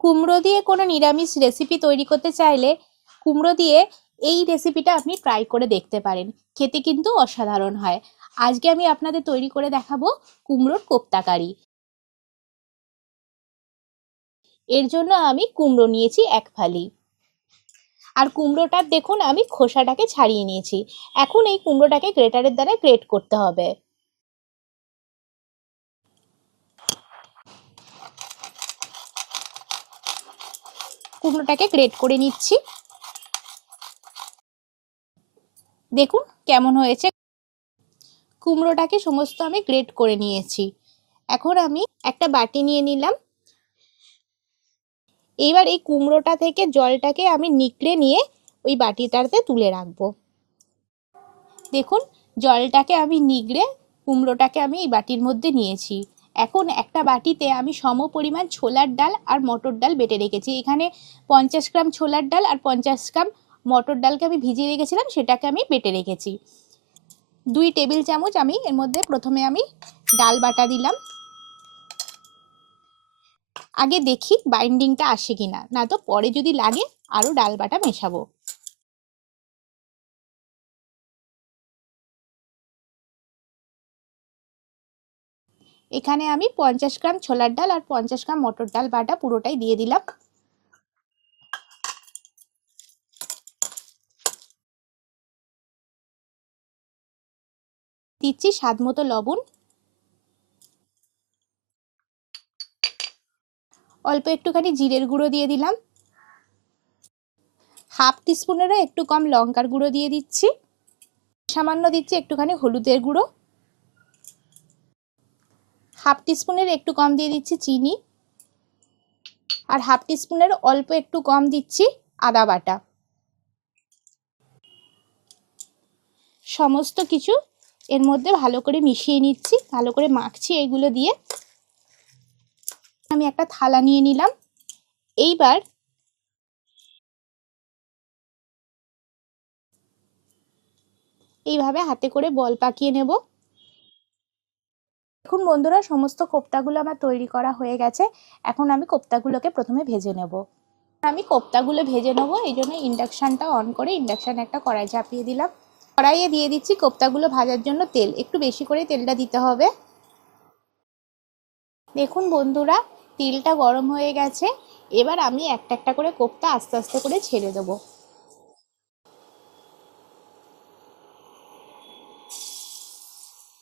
কুমড়ো দিয়ে কোনো নিরামিষ রেসিপি তৈরি করতে চাইলে কুমড়ো দিয়ে এই রেসিপিটা আপনি ট্রাই করে দেখতে পারেন। খেতে কিন্তু অসাধারণ হয়। আজকে আমি আপনাদের তৈরি করে দেখাবো কুমড়োর কোপ্তা কারি। এর জন্য আমি কুমড়ো নিয়েছি 1 ফালি। আর কুমড়োটার দেখুন আমি খোসাটাকে ছাড়িয়ে নিয়েছি। এখন এই কুমড়োটাকে গ্রেটারের দ্বারা গ্রেট করতে হবে। কুমড়োটাকে গ্রেট করে নিচ্ছি। দেখুন কেমন হয়েছে। কুমড়োটাকে সমস্ত আমি গ্রেট করে নিয়েছি। এখন আমি একটা বাটি নিয়ে নিলাম। এবার এই কুমড়োটা থেকে জলটাকে আমি নিকড়ে নিয়ে ওই বাটিটাতে তুলে রাখবো। দেখুন জলটাকে আমি নিগড়ে কুমড়োটাকে আমি এই বাটির মধ্যে নিয়েছি। এখন একটা বাটিতে আমি সম পরিমাণ ছোলার ডাল আর মটর ডাল বেটে রেখেছি। এখানে 50 গ্রাম ছোলার ডাল আর 50 গ্রাম মটর ডালকে আমি ভিজিয়ে রেখেছিলাম, সেটাকে আমি বেটে রেখেছি। 2 টেবিল চামচ আমি এর মধ্যে প্রথমে আমি ডাল বাটা দিলাম। আগে দেখি বাইন্ডিংটা আসে কিনা, না তো পরে যদি লাগে আরো ডাল বাটা মেশাবো। এখানে আমি 50 গ্রাম ছোলার ডাল আর 50 গ্রাম মটর ডাল বাটা পুরোটাই দিয়ে দিলাম। দিচ্ছি স্বাদ মতো লবণ, অল্প একটুখানি জিরের গুঁড়ো দিয়ে দিলাম, হাফ টিস্পুনেরও একটু কম লঙ্কার গুঁড়ো দিয়ে দিচ্ছি, সামান্য দিচ্ছি একটুখানি হলুদের গুঁড়ো, হাফ টিস্পুনের একটু কম দিয়ে দিচ্ছি চিনি, আর হাফ টিস্পুনের অল্প একটু কম দিচ্ছি আদা বাটা। সমস্ত কিছু এর মধ্যে ভালো করে মিশিয়ে নিচ্ছি, ভালো করে মাখছি। এইগুলো দিয়ে আমি একটা থালা নিয়ে নিলাম। এইবার এইভাবে হাতে করে বল পাকিয়ে নেব। দেখুন বন্ধুরা, সমস্ত কোপ্তাগুলো আমার তৈরি করা হয়ে গেছে। এখন আমি কোপ্তাগুলোকে প্রথমে ভেজে নেব। আমি কোপ্তাগুলো ভেজে নেব, এই জন্য ইন্ডাকশানটা অন করে ইন্ডাকশানে একটা কড়াই চাপিয়ে দিলাম। কড়াইয়ে দিয়ে দিচ্ছি কোপ্তাগুলো ভাজার জন্য তেল। একটু বেশি করে তেলটা দিতে হবে। দেখুন বন্ধুরা, তেলটা গরম হয়ে গেছে। এবার আমি একটা একটা করে কোপ্তা আস্তে আস্তে করে ছেড়ে দেবো।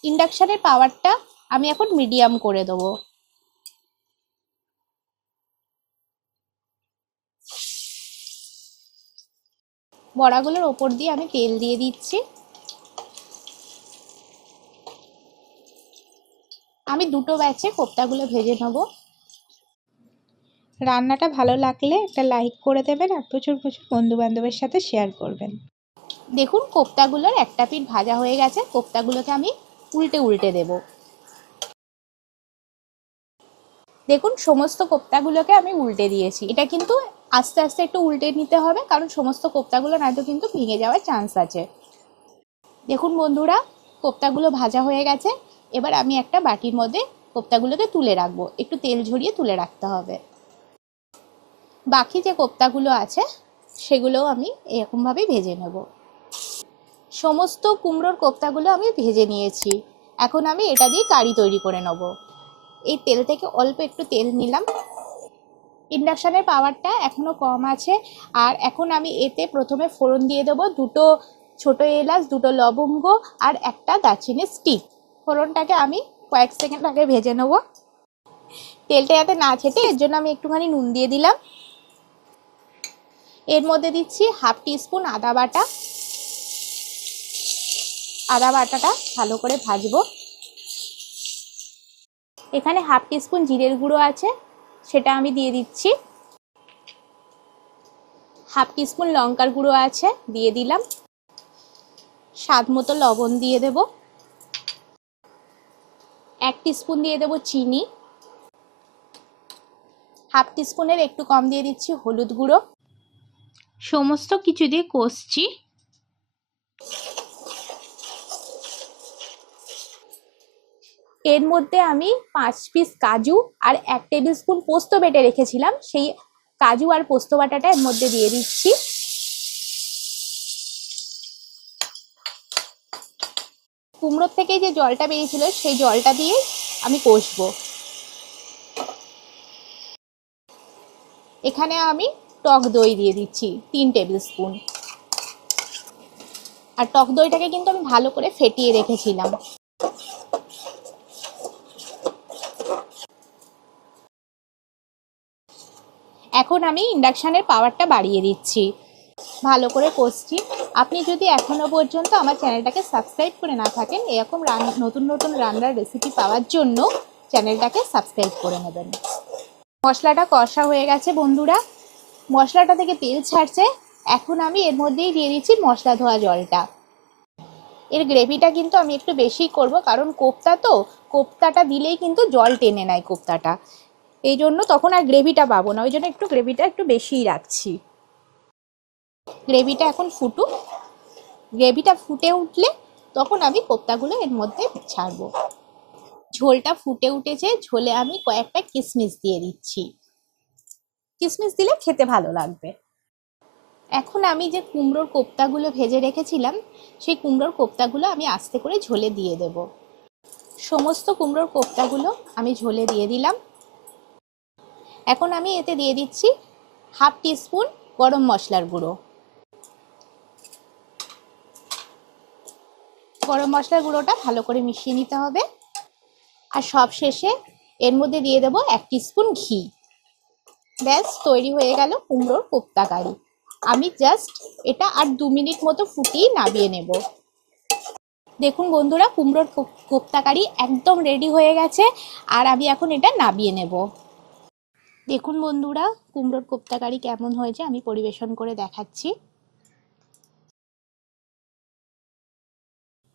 ইন্ডাকশানের পাওয়ারটা আমি এখন মিডিয়াম করে দেবো। বড়াগুলোর ওপর দিয়ে আমি তেল দিয়ে দিচ্ছি। আমি দুটো ব্যাচে কোপ্তাগুলো ভেজে নেব। রান্নাটা ভালো লাগলে একটা লাইক করে দেবেন আর প্রচুর প্রচুর বন্ধু বান্ধবের সাথে শেয়ার করবেন। দেখুন কোপ্তাগুলোর একটা পিঠ ভাজা হয়ে গেছে। কোপ্তাগুলোকে আমি উল্টে উল্টে দেব। দেখুন সমস্ত কোপ্তাগুলোকে আমি উল্টে দিয়েছি। এটা কিন্তু আস্তে আস্তে একটু উল্টে নিতে হবে, কারণ সমস্ত কোপ্তাগুলো নয়তো কিন্তু ভেঙে যাওয়ার চান্স আছে। দেখুন বন্ধুরা, কোপ্তাগুলো ভাজা হয়ে গেছে। এবার আমি একটা বাটির মধ্যে কোপ্তাগুলোকে তুলে রাখবো। একটু তেল ঝরিয়ে তুলে রাখতে হবে। বাকি যে কোপ্তাগুলো আছে সেগুলোও আমি এরকমভাবেই ভেজে নেব। সমস্ত কুমড়োর কোপ্তাগুলো আমি ভেজে নিয়েছি। এখন আমি এটা দিয়ে কারি তৈরি করে নেব। এই তেল থেকে অল্প একটু তেল নিলাম। ইন্ডাকশানের পাওয়ারটা এখনো কম আছে। আর এখন আমি এতে প্রথমে ফোড়ন দিয়ে দেবো। 2টো ছোট এলাচ, 2টো লবঙ্গ আর একটা দারচিনির স্টিক। ফোড়নটাকে আমি কয়েক সেকেন্ড আগে ভেজে নেব। তেলটা যাতে না ছেটে এর জন্য আমি একটুখানি নুন দিয়ে দিলাম। এর মধ্যে দিচ্ছি হাফ টিস্পুন আদা বাটা। আদা বাটাটা ভালো করে ভাজবো। এখানে হাফ টিস্পুন জিরের গুঁড়ো আছে, সেটা আমি দিয়ে দিচ্ছি। হাফ টিস্পুন লঙ্কার গুঁড়ো আছে, দিয়ে দিলাম। স্বাদ মতো লবণ দিয়ে দেব। 1 টিস্পুন দিয়ে দেব চিনি। হাফ টিস্পুনের একটু কম দিয়ে দিচ্ছি হলুদ গুঁড়ো। সমস্ত কিছু দিয়ে কষছি। এর মধ্যে আমি 5 পিস কাজু আর 1 টেবিল স্পুন পোস্ত বেটে রেখেছিলাম, সেই কাজু আর পোস্ত বাটাটা এর মধ্যে দিয়ে দিচ্ছি। কুমড়োর থেকে যে জলটা বেরিয়েছিল সেই জলটা দিয়ে আমি কষবো। এখানে আমি টক দই দিয়ে দিচ্ছি 3 টেবিল স্পুন। আর টক দইটাকে কিন্তু আমি ভালো করে ফেটিয়ে রেখেছিলাম। এখন আমি ইন্ডাকশনের পাওয়ারটা বাড়িয়ে দিচ্ছি, ভালো করে কষছি। আপনি যদি এখনো পর্যন্ত আমার চ্যানেলটাকে সাবস্ক্রাইব করে না থাকেন, এরকম নতুন নতুন রান্নার রেসিপি পাওয়ার জন্য চ্যানেলটাকে সাবস্ক্রাইব করে নেবেন। মশলাটা কষা হয়ে গেছে বন্ধুরা, মশলাটা থেকে তেল ছাড়ছে। এখন আমি এর মধ্যেই দিয়ে দিচ্ছি মশলা ধোয়া জলটা। এর গ্রেভিটা কিন্তু আমি একটু বেশি করব, কারণ কোপ্তা তো, কোপ্তাটা দিলেই কিন্তু জল টেনে নেয় কোপ্তাটা, এই জন্য তখন আর গ্রেভিটা পাবো না, ওই জন্য একটু গ্রেভিটা একটু বেশিই রাখছি। গ্রেভিটা এখন ফুটুক, গ্রেভিটা ফুটে উঠলে তখন আমি কোপ্তাগুলো এর মধ্যে ছাড়বো। ঝোলটা ফুটে উঠেছে, ঝোলে আমি কয়েকটা কিশমিশ দিয়ে দিচ্ছি, কিশমিশ দিলে খেতে ভালো লাগবে। এখন আমি যে কুমড়োর কোপ্তাগুলো ভেজে রেখেছিলাম, সেই কুমড়োর কোপ্তাগুলো আমি আস্তে করে ঝোলে দিয়ে দেব। সমস্ত কুমড়োর কোপ্তাগুলো আমি ঝোলে দিয়ে দিলাম। এখন আমি এতে দিয়ে দিচ্ছি 1/2 টিস্পুন গরম মশলার গুঁড়ো। গরম মশলার গুঁড়োটা ভালো করে মিশিয়ে নিতে হবে। আর সব শেষে এর মধ্যে দিয়ে দেবো 1 টিস্পুন ঘি। ব্যাস তৈরি হয়ে গেল কুমড়োর কোপ্তা কারি। আমি জাস্ট এটা আর 2 মিনিট মতো ফুটিয়ে নামিয়ে নেব। দেখুন বন্ধুরা, কুমড়োর কোপ্তা কারি একদম রেডি হয়ে গেছে, আর আমি এখন এটা নামিয়ে নেব। দেখুন বন্ধুরা, কুমড়োর কোপ্তা কারি কেমন হয়েছে আমি পরিবেশন করে দেখাচ্ছি।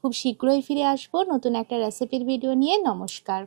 খুব শীঘ্রই ফিরে আসবো নতুন একটা রেসিপির ভিডিও নিয়ে। নমস্কার।